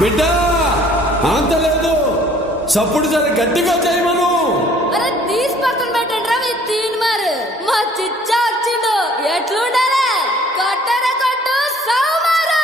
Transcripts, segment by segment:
బిడ్డ అంతలేదు, సప్పుడు జర గట్టిగా చేయమను. అరే తీసి పక్కన పెట్టండి రా మీ తీన్ మారు. మా చిచ్చా వచ్చిండు, ఎట్లుండాలి కొట్టర కొట్టు సౌమారు.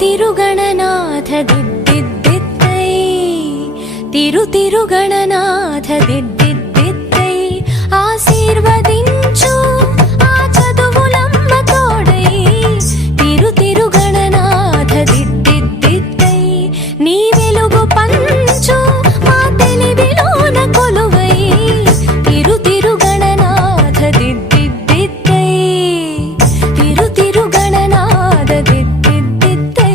తిరుగణనాథ దిద్దిద్దిత్తై తిరుగణనాథ దిద్దిద్దిత్తై ఆశీర్వదించు ఆ చదువులమ్మ తోడై తిరుగణనాథ దిద్దిద్దిత్తై నీ వెలుగు పంచు మా తెలివిలోన కొలువై తిరుగణనాథ దిద్దిద్దిత్తై తిరుగణనాథ దిద్దిద్దిత్తై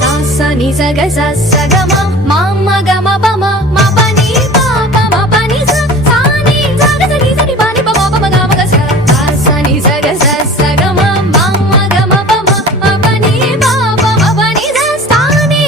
సాసని సగ సగమ మామ గమ పమ మా పని పాప మా పని సాని సగ సని సని పని పమ పమ గమ గ సాసని సగ సగమ మామ గమ పమ మా పని పాప మా పని సాని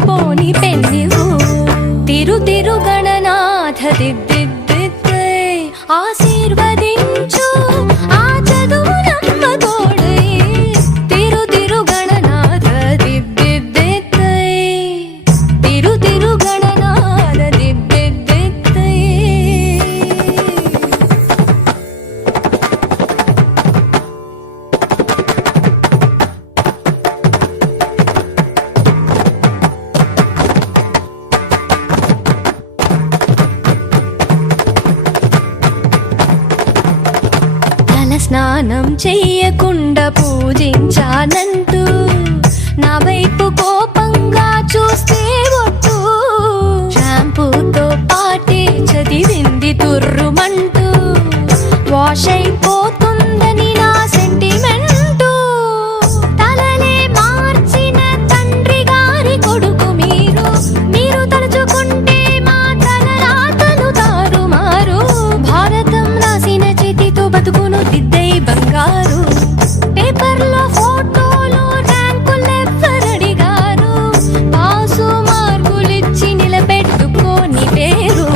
పోని పెన్నివు తిరు తిరు గణనాథ దిద్దిద్దిద్దే ఆశీర్వదించు ఆ చదువునమ్మ తోడై తిరు తిరు గణనాథ దిద్దిద్దిద్దే తిరు తిరు గణనాథ దిద్దిద్దిద్దే స్నానం చెయ్యకుండా పూజించానంటూ నా వైపు కోపంగా చూస్తే ఒట్టు షాంపూతో పాటే చదివింది తుర్రుమంటూ వాష్ అయిపోతుందని నా సెంటిమెంటు తలలే మార్చిన తండ్రి గారి కొడుకు మీరు తలుచుకుంటే మా తల రాతలు తారుమారు భారతం రాసిన చేతితో బతుకును దిద్దై బంగారు పేపర్లో ఫోటోలు ర్యాంకులెవ్వరడిగారు పాసు మార్కులిచ్చి నిలబెట్టుకోని పేరు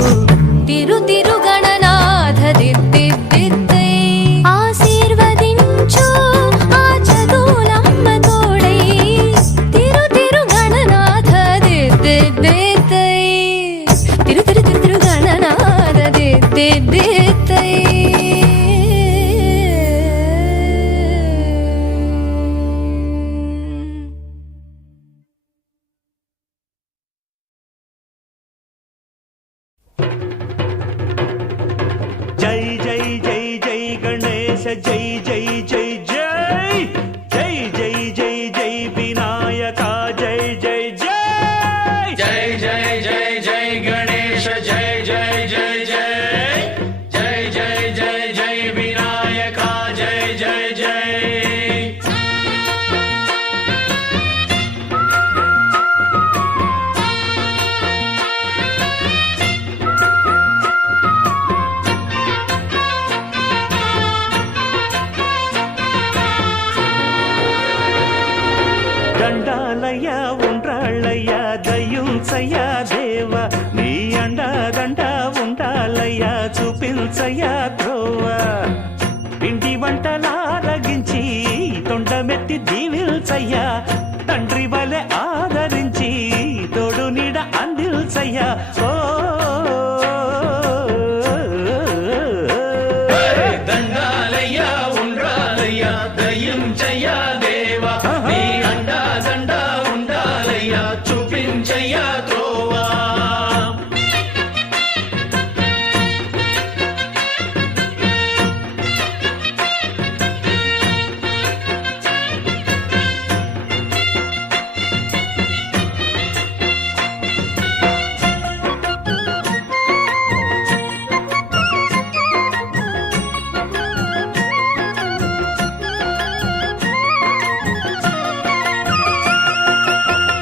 తిరు తిరు గణనాథ దిద్దిద్దిద్దే ఆశీర్వదించు ఆ చదువులమ్మ తోడై తిరు తిరు గణనాథ దిద్దిద్దిద్దే తిరు తిరు తిరు తిరు గణనాథ దిద్దిద్దిద్దే జై జై జై జై గణేశ జై జై జై జై జై జై జై జై వినాయక జై జై జై జై జై జై జై గణేశ జై జై జై జై జై జై జై జై వినాయక జై జై జై దండాలయ్య ఉండ్రాళ్ళయ్య దయ్యుంచయ్య దేవ నీ అండదండ ఉండాలయ్య చూపించయ్య త్రోవ పిండి వంటలారగించి తొండమెత్తి దీవిల్చయ్య తండ్రి వలె ఆదరించి తోడు నీడ అందిల్చయ్య ఓ దండాలయ్య ఉండ్రాలయ్య దయ్యుంచయ్య దేవ నీ అండా దండ ఉండాలయ్య చూపించయ్య త్రోవా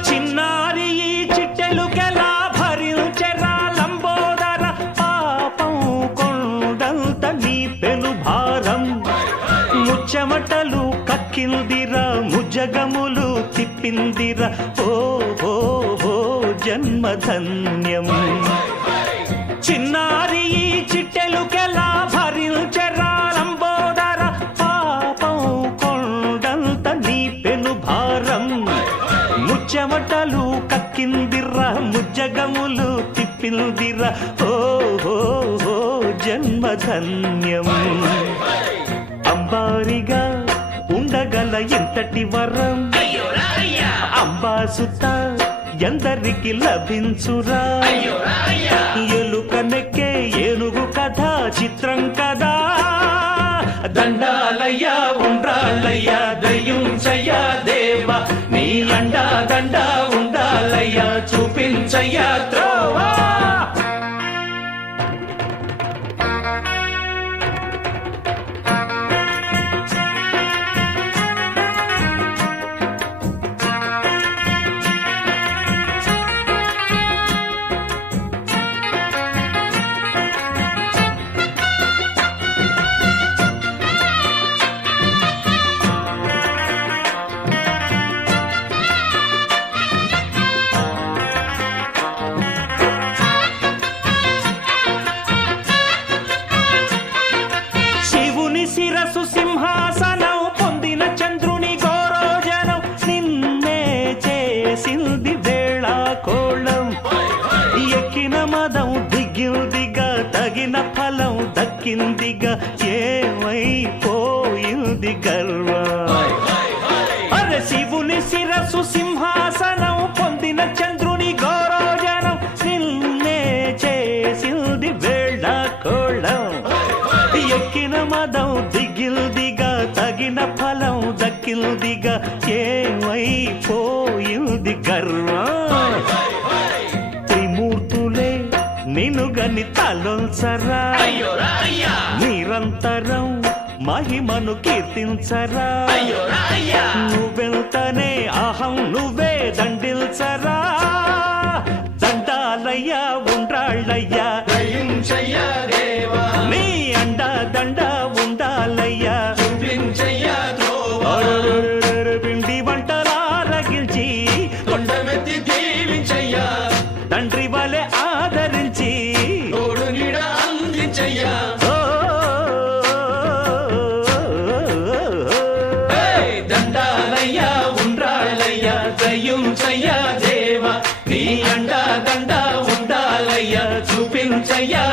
చిన్నారి ఈ చిట్టెలుకెలా భరించెరా లంబోదర పాపం కొండంత నీ పెను భారం ముచ్చమటలు కక్కిందిరా ముజగములు తిప్పిందిరా ఓ ఓ ఓ జన్మధన్యం చిన్నారి ఈ చిట్టెలుకెలా భరించెరా లంబోదర పాపం కొండంత నీ పెను భారం ముచ్చమటలు కక్కిందిరా ముజ్జగములు తిప్పిందిరా ఓ ఓ ఓ జన్మధన్యం అంబారిగా ఉండగల ఎంతటి వరం అంబాసుత ఎందరికి లభించురా ఎలుక నెక్కే ఏనుగు కథ చిత్రం కదా దండాలయ్య ఉండ్రాళ్ళయ్య దయ్యుంచయ్య దేవ నీ అండా దండ ఉండాలయ్య చూపించయ్య త్రోవా తగ్గిందిగా ఏమైపోయింది గర్వం అరే శివుని శిరస్సు సింహాసనం పొందిన చంద్రుని గౌరవజనం నిన్నే చేసింది వేళ కోళం ఎక్కిన మదం దిగిల్దిగా తగిన ఫలం దక్కిల్దిగా ఏమైపోయింది గర్వం త్రిమూర్తులే నిన్నుగని తలొల్సరా నిరంతరం మహిమను కీర్తించరా నువ్వెంతనే అహం నువ్వే దండిల్చరా దండాలయ్యా ఉండ్రాళ్ళయ్యా దయించయ్యా దేవా నీ అండ దండ ఉండాలయ్యా చూపించయ్యా త్రోవా పిండి వంటలారగిల్చి కొండమెత్తి దీవించయ్యా తండ్రి వలె ఆదరించి తోడు నీడ అందించయ్యా దండాలయ్యా ఉండ్రాళ్ళయ్యా దయించయ్యా దేవా నీ అండా దండ ఉండాలయ్యా చూపించయ్యా